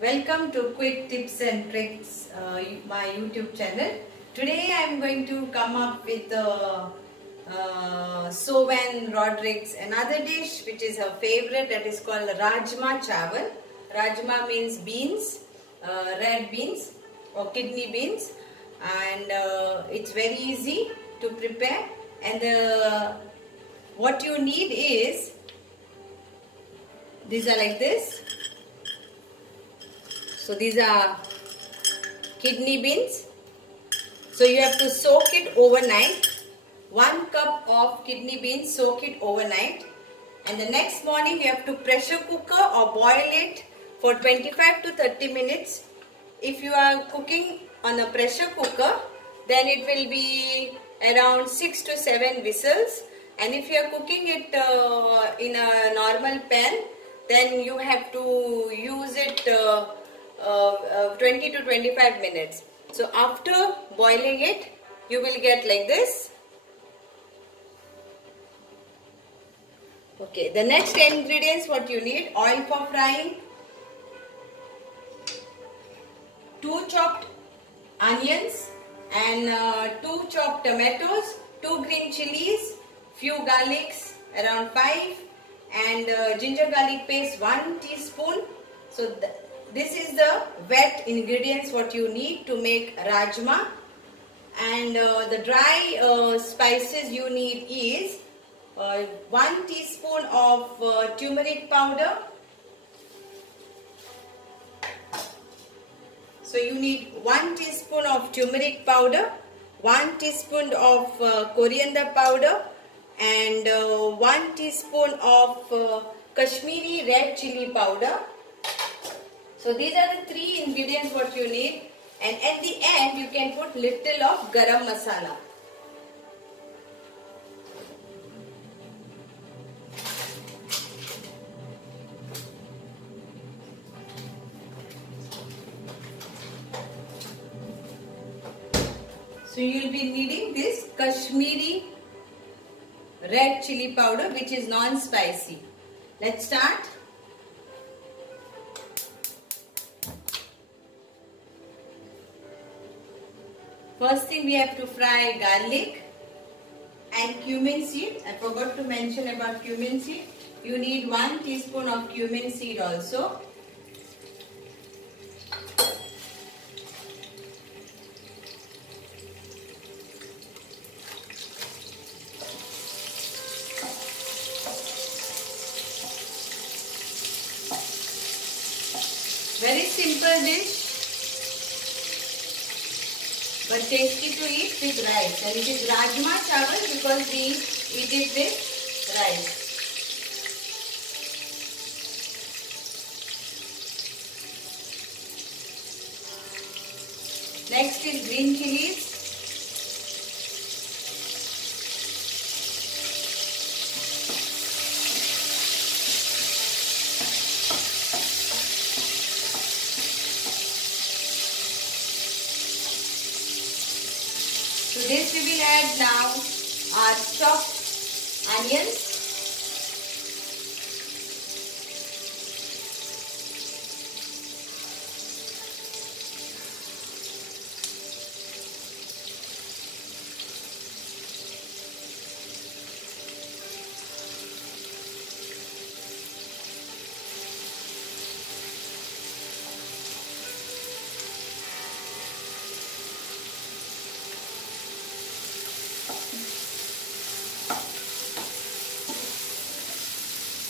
Welcome to Quick Tips and Tricks, my YouTube channel. Today I am going to come up with Sovan Rodriguez, another dish which is her favorite, that is called Rajma Chawal. Rajma means beans, red beans or kidney beans, and it's very easy to prepare. And what you need is, these are like this. So these are kidney beans. So you have to soak it overnight. 1 cup of kidney beans, soak it overnight. And the next morning you have to pressure cooker or boil it for 25 to 30 minutes. If you are cooking on a pressure cooker, then it will be around 6 to 7 whistles. And if you are cooking it in a normal pan, then you have to use it 20 to 25 minutes. So after boiling it, you will get like this. Okay, the next ingredients what you need: oil for frying, 2 chopped onions and 2 chopped tomatoes, 2 green chilies, few garlics, around 5, and ginger garlic paste 1 teaspoon. So this is the wet ingredients what you need to make rajma. And the dry spices you need is 1 teaspoon of turmeric powder. So you need 1 teaspoon of turmeric powder, 1 teaspoon of coriander powder, and 1 teaspoon of Kashmiri red chili powder. So these are the 3 ingredients what you need, and at the end you can put little of garam masala. So you will be needing this Kashmiri red chili powder, which is non-spicy. Let's start. First thing, we have to fry garlic and cumin seed. I forgot to mention about cumin seed. You need 1 teaspoon of cumin seed also. Very simple dish, but tasty to eat with rice. And it is Rajma Chawal because we eat it with rice. Next is green chilies. To this we will add now our chopped onions.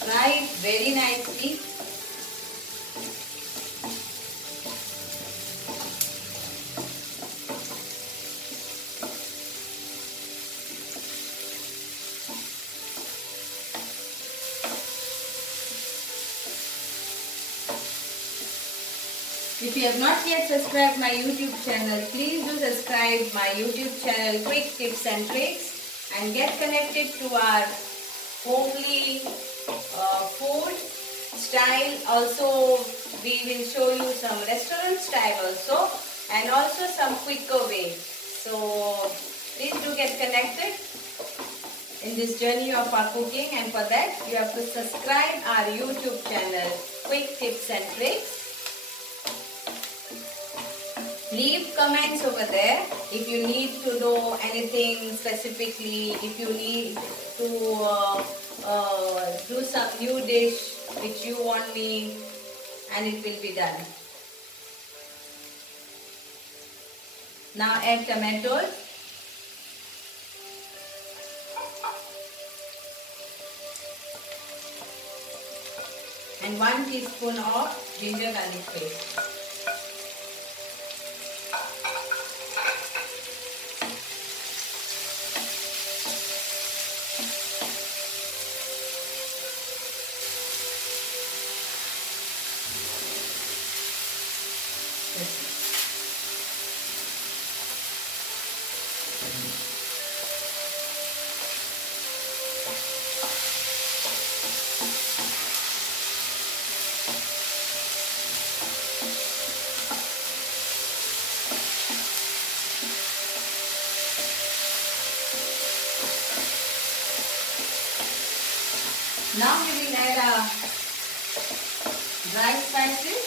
Fry it very nicely. If you have not yet subscribed my YouTube channel, please do subscribe my YouTube channel Quick Tips and Tricks and get connected to our homely food style. Also we will show you some restaurant style also, and also some quicker way. So please do get connected in this journey of our cooking, and for that you have to subscribe our YouTube channel Quick Tips and Tricks. Leave comments over there if you need to know anything specifically, if you need to do some new dish which you want me, and it will be done. Now add tomatoes. And 1 teaspoon of ginger garlic paste. Now we will add our dry spices.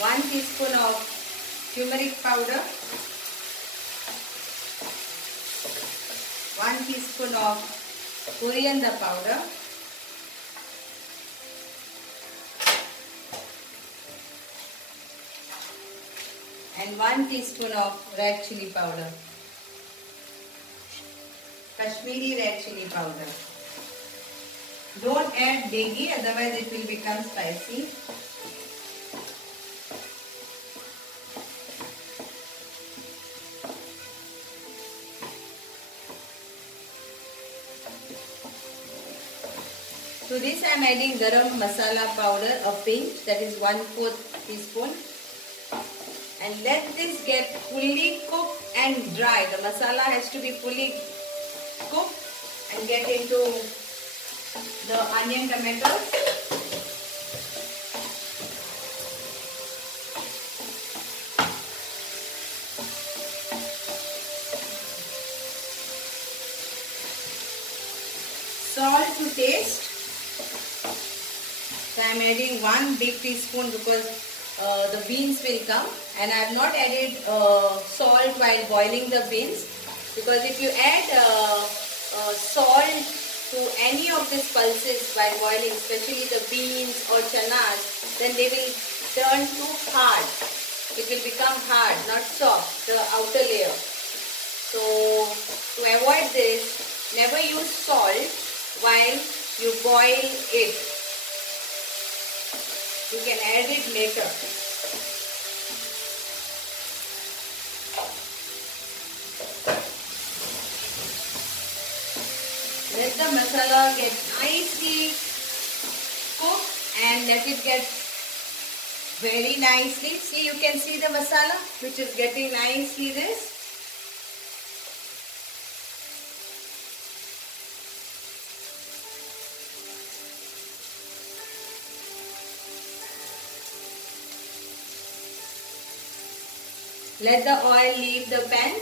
One teaspoon of turmeric powder. 1 teaspoon of coriander powder. And 1 teaspoon of red chili powder. Kashmiri red chili powder. Don't add degi, otherwise it will become spicy. To this I am adding garam masala powder, a pinch, that is 1/4 teaspoon. And let this get fully cooked and dry. The masala has to be fully cooked and get into the onion tomatoes. Salt to taste. So I am adding 1 big teaspoon because the beans will come, and I have not added salt while boiling the beans, because if you add salt to any of these pulses while boiling, especially the beans or chanas, then they will turn too hard. It will become hard, not soft, the outer layer. So to avoid this, never use salt while you boil it. You can add it later. Let the masala get nicely cooked and let it get very nicely. See, you can see the masala which is getting nicely this. Let the oil leave the pan.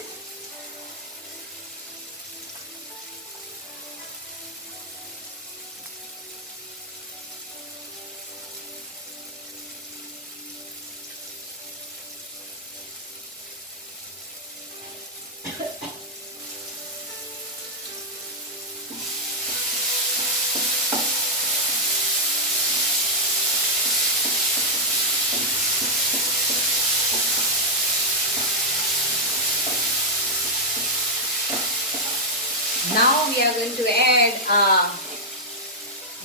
Now we are going to add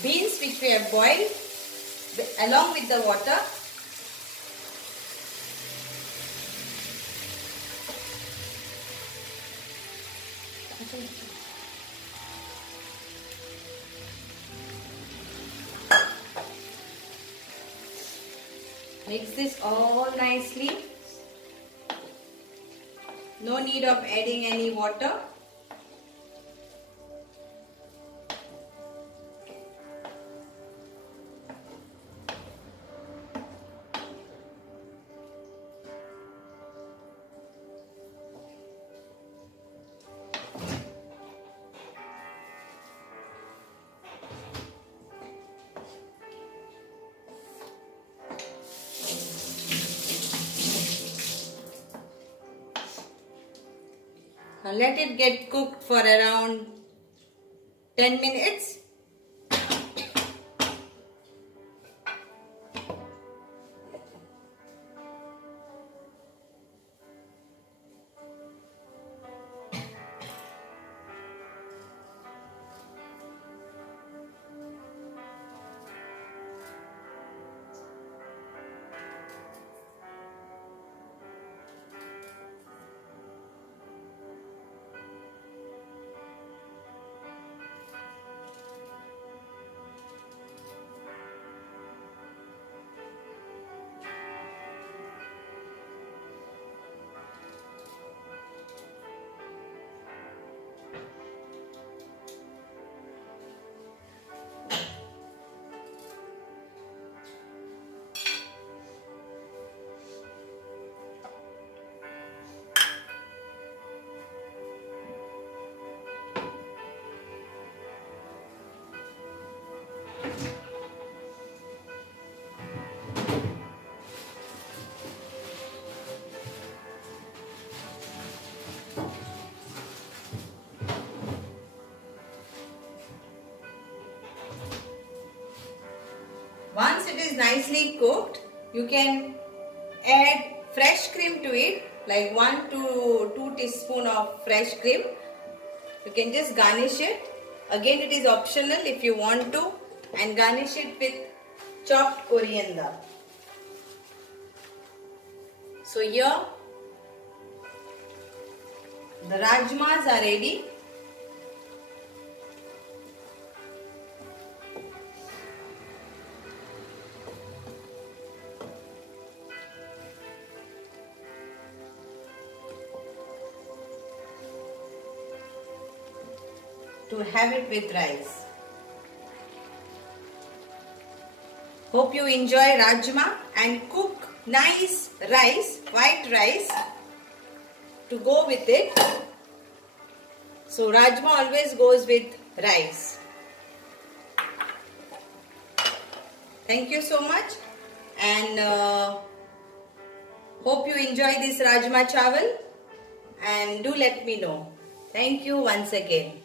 beans which we have boiled along with the water. Mix this all nicely. No need of adding any water. Now let it get cooked for around 10 minutes. Once it is nicely cooked, you can add fresh cream to it, like 1 to 2 teaspoons of fresh cream. You can just garnish it. Again, it is optional if you want to, and garnish it with chopped coriander. So here the rajmas are ready. To have it with rice. Hope you enjoy rajma, and cook nice rice, white rice to go with it. So rajma always goes with rice. Thank you so much, and hope you enjoy this rajma chawal, and do let me know. Thank you once again.